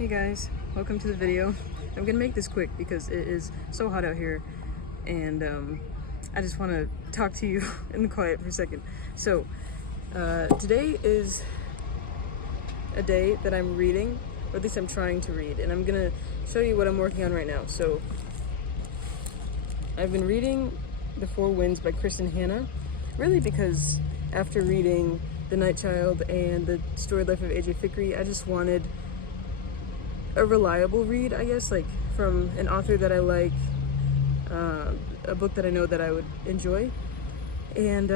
Hey guys, welcome to the video. I'm gonna make this quick because it is so hot out here and I just want to talk to you in the quiet for a second. So today is a day that I'm reading, or at least I'm trying to read, and I'm gonna show you what I'm working on right now. So I've been reading The Four Winds by Kristen Hanna, really because after reading The Night Child and The Story Life of A.J. Fikry, I just wanted a reliable read, I guess, like from an author that I like, a book that I know that I would enjoy. And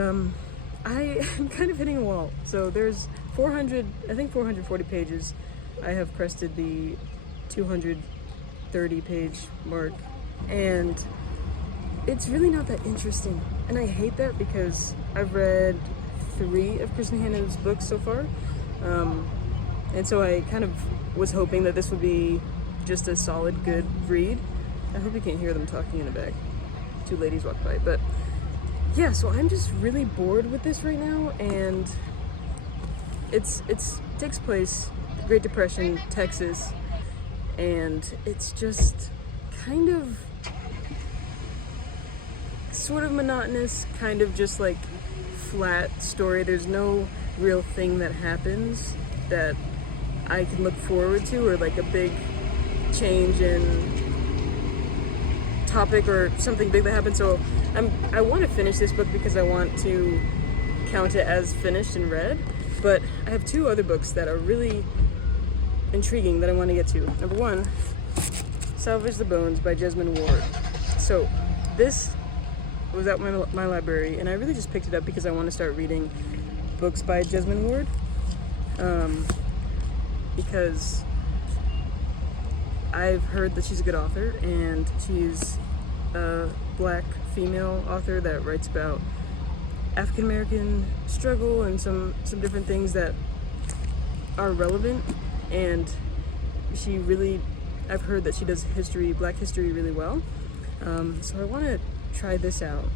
I am kind of hitting a wall. So there's 440 pages. I have crested the 230 page mark, and it's really not that interesting. And I hate that because I've read 3 of Kristen Hanna's books so far. And so I kind of was hoping that this would be just a solid, good read. I hope you can't hear them talking in the back. 2 ladies walked by. But yeah, so I'm just really bored with this right now, and it takes place Great Depression, Texas, and it's just kind of sort of monotonous, kind of just like flat story. There's no real thing that happens that I can look forward to, or like a big change in topic or something big that happened. So I want to finish this book because I want to count it as finished and read, but I have 2 other books that are really intriguing that I want to get to. Number 1, Salvage the Bones by Jesmyn Ward. So this was at my library, and I really just picked it up because I want to start reading books by Jesmyn Ward. Because I've heard that she's a good author, and she's a Black female author that writes about African American struggle and some different things that are relevant. And she really, I've heard that she does Black history really well. So I want to try this out.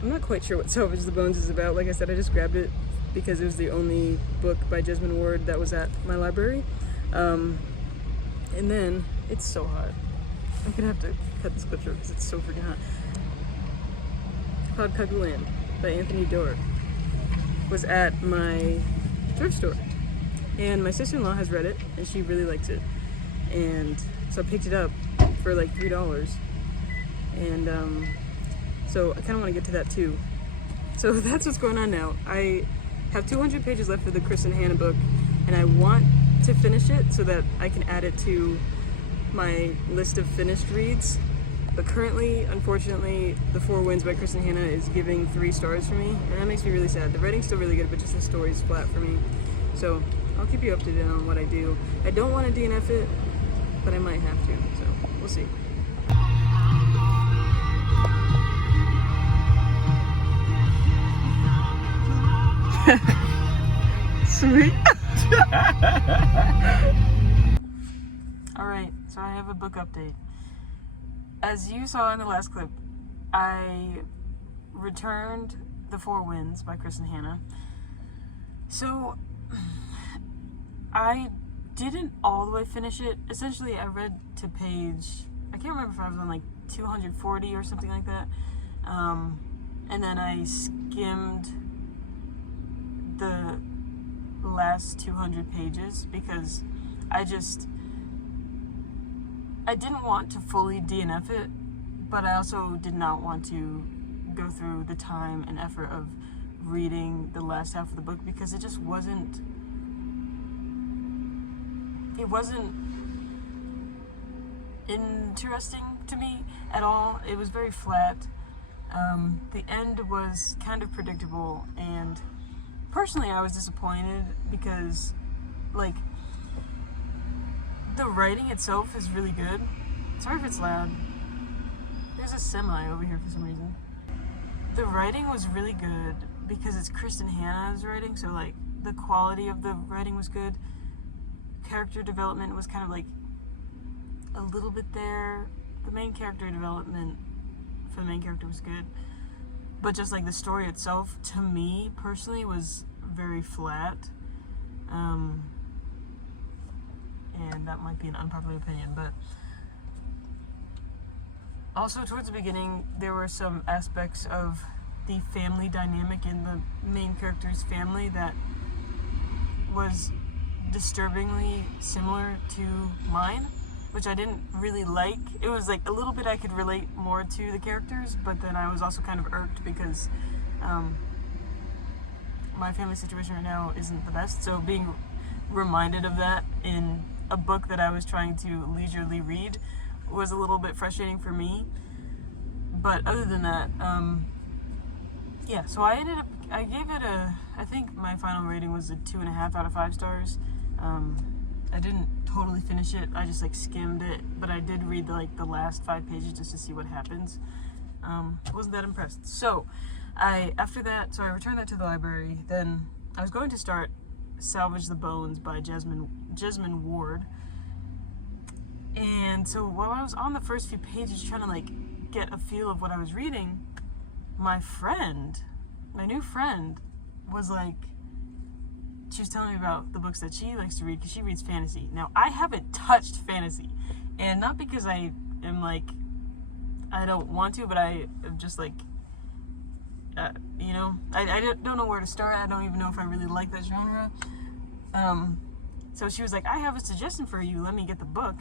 I'm not quite sure what Salvage the Bones is about. Like I said, I just grabbed it because it was the only book by Jesmyn Ward that was at my library. And then, it's so hot. I'm gonna have to cut this clip short because it's so freaking hot. Cloud Cuckoo Land by Anthony Doerr was at my thrift store. And my sister-in-law has read it, and she really likes it. And so I picked it up for like $3. And so I kind of want to get to that too. So that's what's going on now. I have 200 pages left of the Kristen Hanna book, and I want to finish it so that I can add it to my list of finished reads. But currently, unfortunately, The Four Winds by Kristen Hanna is giving 3 stars for me, and that makes me really sad. The writing's still really good, but just the story's flat for me. So I'll keep you up to date on what I do. I don't want to DNF it, but I might have to, so we'll see. Sweet. Alright, so I have a book update. As you saw in the last clip, I returned The Four Winds by Kristen Hanna. So I didn't all the way finish it. Essentially, I read to page, I can't remember if I was on like 240 or something like that. And then I skimmed the last 200 pages because I didn't want to fully DNF it, but I also did not want to go through the time and effort of reading the last half of the book because it just wasn't interesting to me at all. It was very flat. The end was kind of predictable, and personally I was disappointed because, like, the writing itself is really good. Sorry if it's loud. There's a semi over here for some reason. The writing was really good because it's Kristen Hanna's writing, so like the quality of the writing was good. Character development was kind of like a little bit there. The main character development for the main character was good, but just like the story itself, to me personally, was very flat. And mind. That might be an unpopular opinion, but also towards the beginning, there were some aspects of the family dynamic in the main character's family that was disturbingly similar to mine, which I didn't really like. It was like a little bit I could relate more to the characters, but then I was also kind of irked because my family situation right now isn't the best, so being reminded of that in a book that I was trying to leisurely read was a little bit frustrating for me. But other than that, yeah, so I gave it I think my final rating was a 2.5 out of 5 stars. I didn't totally finish it, I just like skimmed it, but I did read the last 5 pages just to see what happens. Wasn't that impressed. So I returned that to the library. Then I was going to start Salvage the Bones by Jesmyn Ward. And so while I was on the first few pages trying to like get a feel of what I was reading, my new friend was like, she was telling me about the books that she likes to read because she reads fantasy. Now, I haven't touched fantasy, and not because I am like, I don't want to, but I am just like, you know, I don't know where to start. I don't even know if I really like that genre. So she was like, I have a suggestion for you. Let me get the book.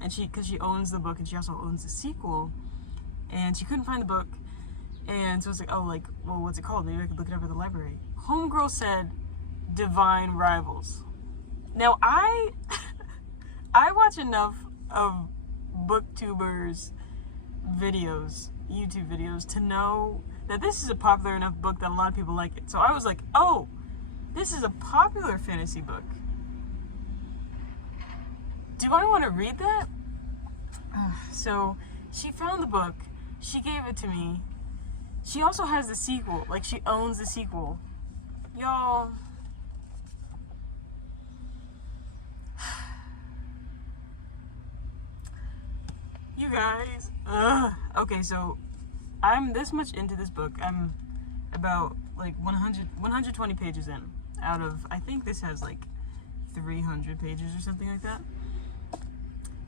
And because she owns the book and she also owns the sequel, and she couldn't find the book. And so I was like, oh, like, well, what's it called? Maybe I could look it up at the library. Homegirl said Divine Rivals. Now, I watch enough of booktubers' videos, YouTube videos, to know that this is a popular enough book that a lot of people like it. So I was like, oh, this is a popular fantasy book. Do I want to read that? So she found the book. She gave it to me. She also has the sequel. Like, she owns the sequel. Y'all. You guys. Okay, so I'm this much into this book. I'm about like 120 pages in out of, I think this has like 300 pages or something like that.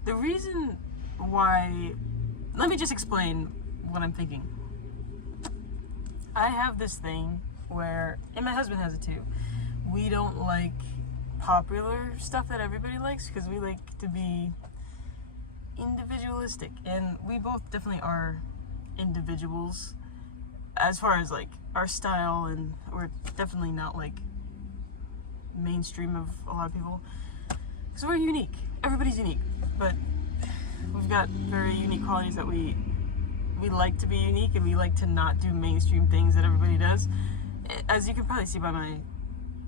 The reason why, let me just explain what I'm thinking. I have this thing where, and my husband has it too, we don't like popular stuff that everybody likes because we like to be individualistic, and we both definitely are individuals as far as like our style, and we're definitely not like mainstream of a lot of people because we're unique. Everybody's unique, but we've got very unique qualities that we like to be unique, and we like to not do mainstream things that everybody does, as you can probably see by my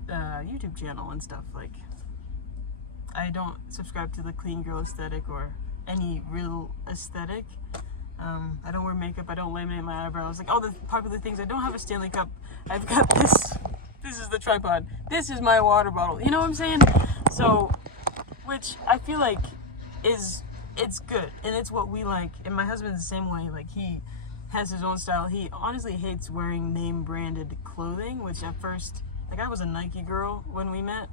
YouTube channel and stuff. Like, I don't subscribe to the clean girl aesthetic or any real aesthetic. I don't wear makeup, I don't laminate my eyebrows, like all the popular things. I don't have a Stanley Cup. I've got this is the tripod, this is my water bottle, you know what I'm saying? So, which I feel like it's good, and it's what we like. And my husband's the same way. Like, he has his own style. He honestly hates wearing name branded clothing, which at first, like, I was a Nike girl when we met,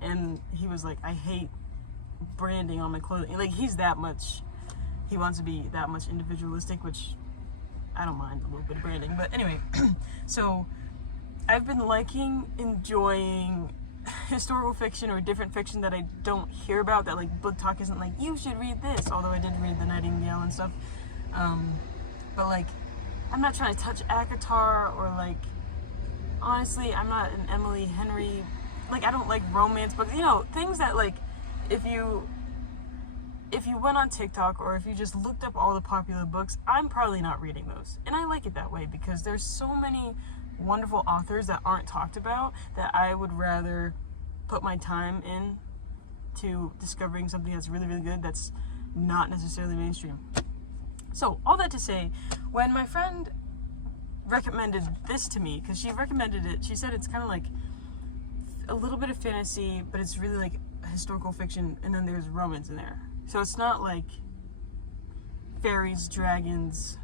and he was like, I hate branding on my clothing. Like, he wants to be that much individualistic, which I don't mind a little bit of branding. But anyway, so I've been enjoying historical fiction or different fiction that I don't hear about, that like book talk isn't like, you should read this, although I did read The Nightingale and stuff. But like, I'm not trying to touch ACOTAR, or like, honestly, I'm not an Emily Henry, like, I don't like romance books, you know, things that like, if you went on TikTok or if you just looked up all the popular books, I'm probably not reading those. And I like it that way because there's so many wonderful authors that aren't talked about that I would rather put my time in to discovering something that's really, really good that's not necessarily mainstream. So, all that to say, when my friend recommended this to me, because she recommended it, she said it's kind of like a little bit of fantasy, but it's really like historical fiction, and then there's romance in there. So it's not like fairies, dragons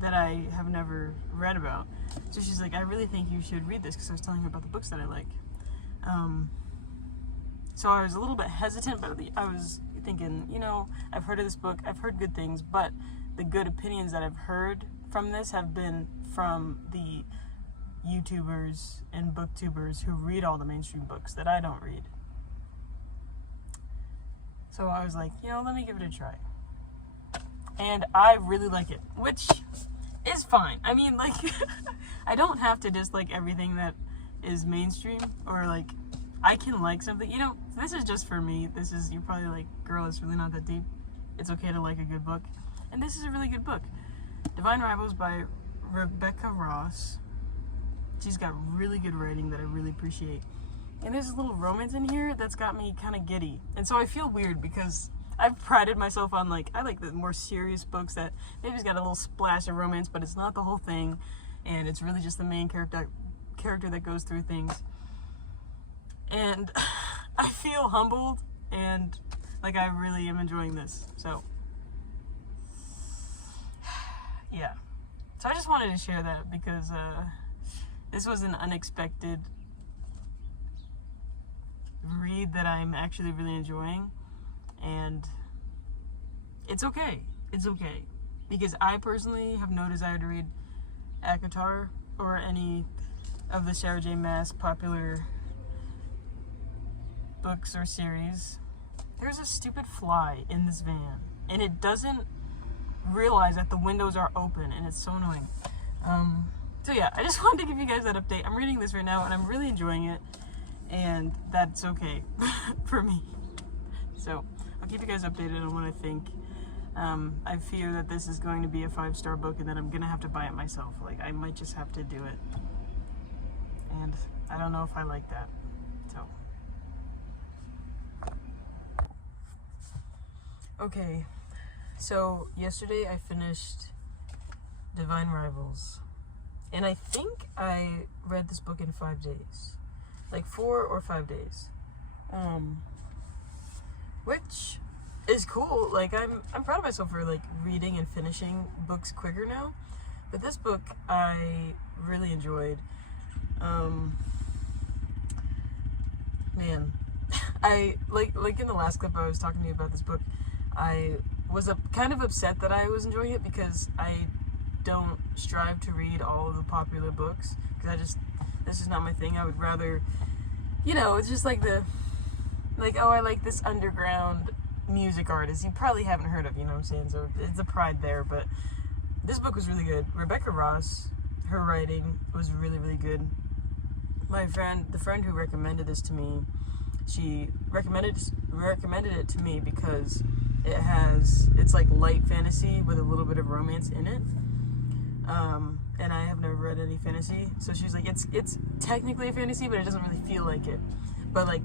that I have never read about. So she's like, I really think you should read this, because I was telling her about the books that I like. So I was a little bit hesitant, but I was thinking, you know, I've heard of this book, I've heard good things, but the good opinions that I've heard from this have been from the YouTubers and booktubers who read all the mainstream books that I don't read. So I was like, you know, let me give it a try. And I really like it, which is fine. I mean, like, I don't have to dislike everything that is mainstream, or like, I can like something, you know, this is just for me. This is, you're probably like, girl, it's really not that deep. It's okay to like a good book. And this is a really good book. Divine Rivals by Rebecca Ross. She's got really good writing that I really appreciate. And there's a little romance in here that's got me kind of giddy. And so I feel weird because I've prided myself on, like, I like the more serious books that maybe it's got a little splash of romance, but it's not the whole thing. And it's really just the main character that goes through things. And I feel humbled, and like I really am enjoying this. So yeah. So I just wanted to share that because this was an unexpected read that I'm actually really enjoying, and it's okay. It's okay. Because I personally have no desire to read ACOTAR or any of the Sarah J. Maas popular books or series. There's a stupid fly in this van, and it doesn't realize that the windows are open, and it's so annoying. So yeah, I just wanted to give you guys that update. I'm reading this right now, and I'm really enjoying it, and that's okay for me. So I'll keep you guys updated on what I think. I fear that this is going to be a 5-star book, and that I'm gonna have to buy it myself. Like, I might just have to do it, and I don't know if I like that. So okay, so yesterday I finished Divine Rivals, and I think I read this book in 5 days, like 4 or 5 days, which is cool. Like, I'm proud of myself for like reading and finishing books quicker now. But this book I really enjoyed. Man, I like in the last clip I was talking to you about this book. I was kind of upset that I was enjoying it because I don't strive to read all of the popular books, because this is not my thing. I would rather, you know, it's just like oh, I like this underground music artist you probably haven't heard of, you know what I'm saying? So it's a pride there. But this book was really good. Rebecca Ross, her writing was really, really good. The friend who recommended this to me, she recommended it to me because it's like light fantasy with a little bit of romance in it. And I have never read any fantasy, so she's like, it's technically a fantasy, but it doesn't really feel like it. But like,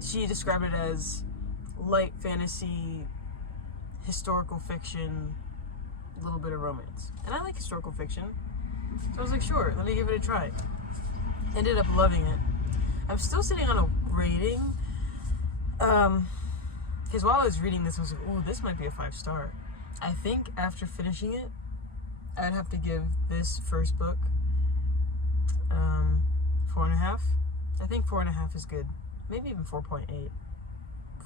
she described it as light fantasy, historical fiction, a little bit of romance. And I like historical fiction, so I was like, sure, let me give it a try. Ended up loving it. I'm still sitting on a rating, because while I was reading this, I was like, oh, this might be a 5-star. I think after finishing it, I'd have to give this first book 4.5. I think 4.5 is good. Maybe even 4.8.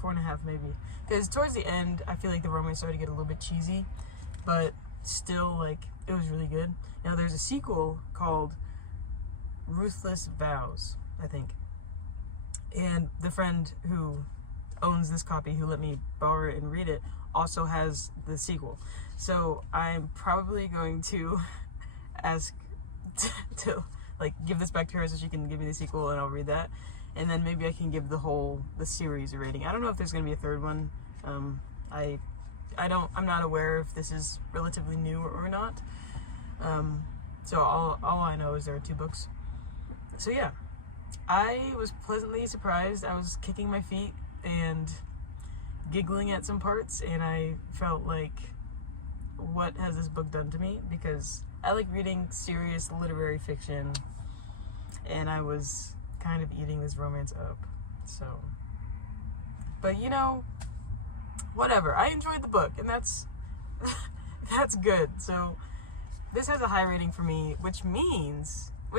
4.5 maybe. Because towards the end, I feel like the romance started to get a little bit cheesy, but still, like, it was really good. Now, there's a sequel called Ruthless Vows, I think. And the friend who owns this copy, who let me borrow it and read it, also has the sequel. So I'm probably going to ask to like give this back to her so she can give me the sequel, and I'll read that. And then maybe I can give the series a rating. I don't know if there's going to be a third one. I'm not aware if this is relatively new or not. So all I know is there are 2 books. So yeah, I was pleasantly surprised. I was kicking my feet and giggling at some parts, and I felt like, what has this book done to me? Because I like reading serious literary fiction, and I was kind of eating this romance up. So, but you know, whatever. I enjoyed the book, and that's good. So this has a high rating for me, which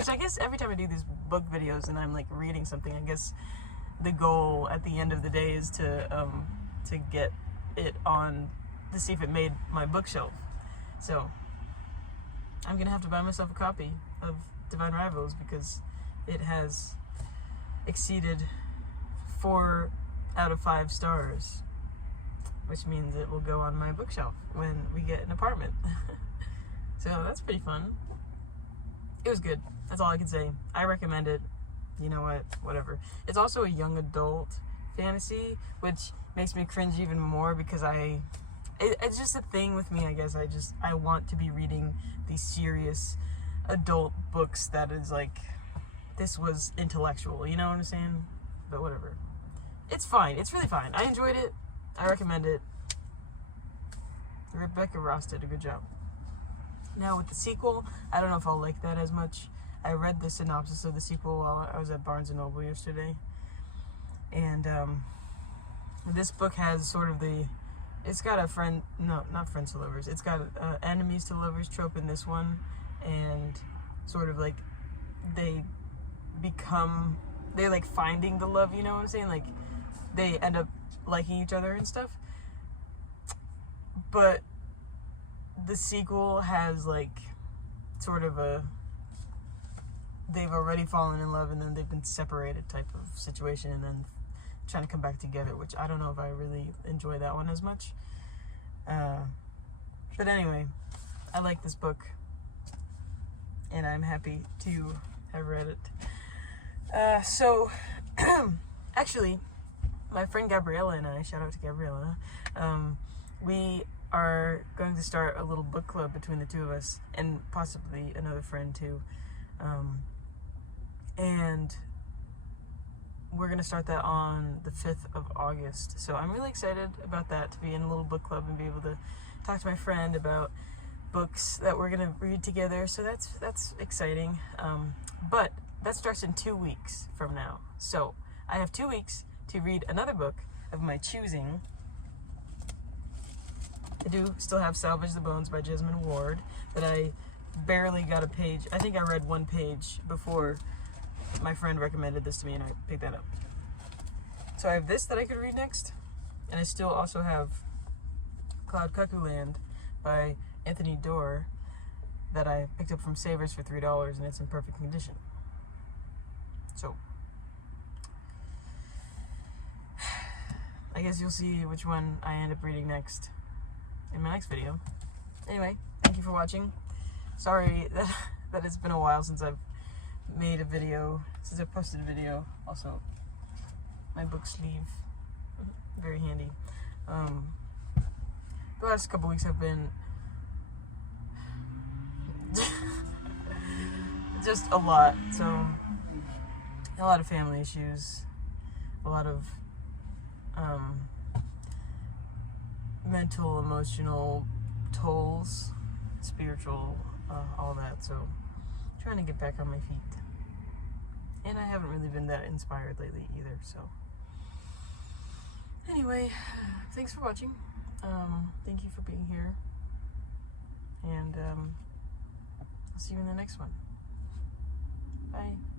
I guess every time I do these book videos and I'm like reading something, I guess the goal at the end of the day is to get it on, to see if it made my bookshelf. So I'm gonna have to buy myself a copy of Divine Rivals because it has exceeded 4 out of 5 stars, which means it will go on my bookshelf when we get an apartment. So that's pretty fun. It was good. That's all I can say. I recommend it. You know what? Whatever. It's also a young adult fantasy, which makes me cringe even more because it's just a thing with me, I guess. I want to be reading these serious adult books that is like, this was intellectual, you know what I'm saying? But whatever. It's fine. It's really fine. I enjoyed it. I recommend it. Rebecca Ross did a good job. Now with the sequel, I don't know if I'll like that as much. I read the synopsis of the sequel while I was at Barnes & Noble yesterday. And this book has sort of it's got a not friends to lovers. It's got enemies to lovers trope in this one. And sort of like they're like finding the love, you know what I'm saying? Like they end up liking each other and stuff. But the sequel has like sort of they've already fallen in love and then they've been separated type of situation and then trying to come back together, which I don't know if I really enjoy that one as much. But anyway, I like this book and I'm happy to have read it. So actually, my friend Gabriella and I, shout out to Gabriella, we are going to start a little book club between the two of us and possibly another friend too. And we're going to start that on the 5th of August. So I'm really excited about that, to be in a little book club and be able to talk to my friend about books that we're going to read together. So that's exciting. But that starts in 2 weeks from now. So I have 2 weeks to read another book of my choosing. I do still have Salvage the Bones by Jesmyn Ward that I barely got a page. I think I read 1 page before my friend recommended this to me and I picked that up. So I have this that I could read next, and I still also have Cloud Cuckoo Land by Anthony Doerr that I picked up from Savers for $3 and it's in perfect condition. So I guess you'll see which one I end up reading next in my next video. Anyway, thank you for watching. Sorry that it's been a while since I've made a video, since I posted a video. Also, my book sleeve, very handy. The last couple weeks have been just a lot. So, a lot of family issues, a lot of mental, emotional tolls, spiritual, all that. So, trying to get back on my feet. And I haven't really been that inspired lately either, so. Anyway, thanks for watching. Thank you for being here. And I'll see you in the next one. Bye.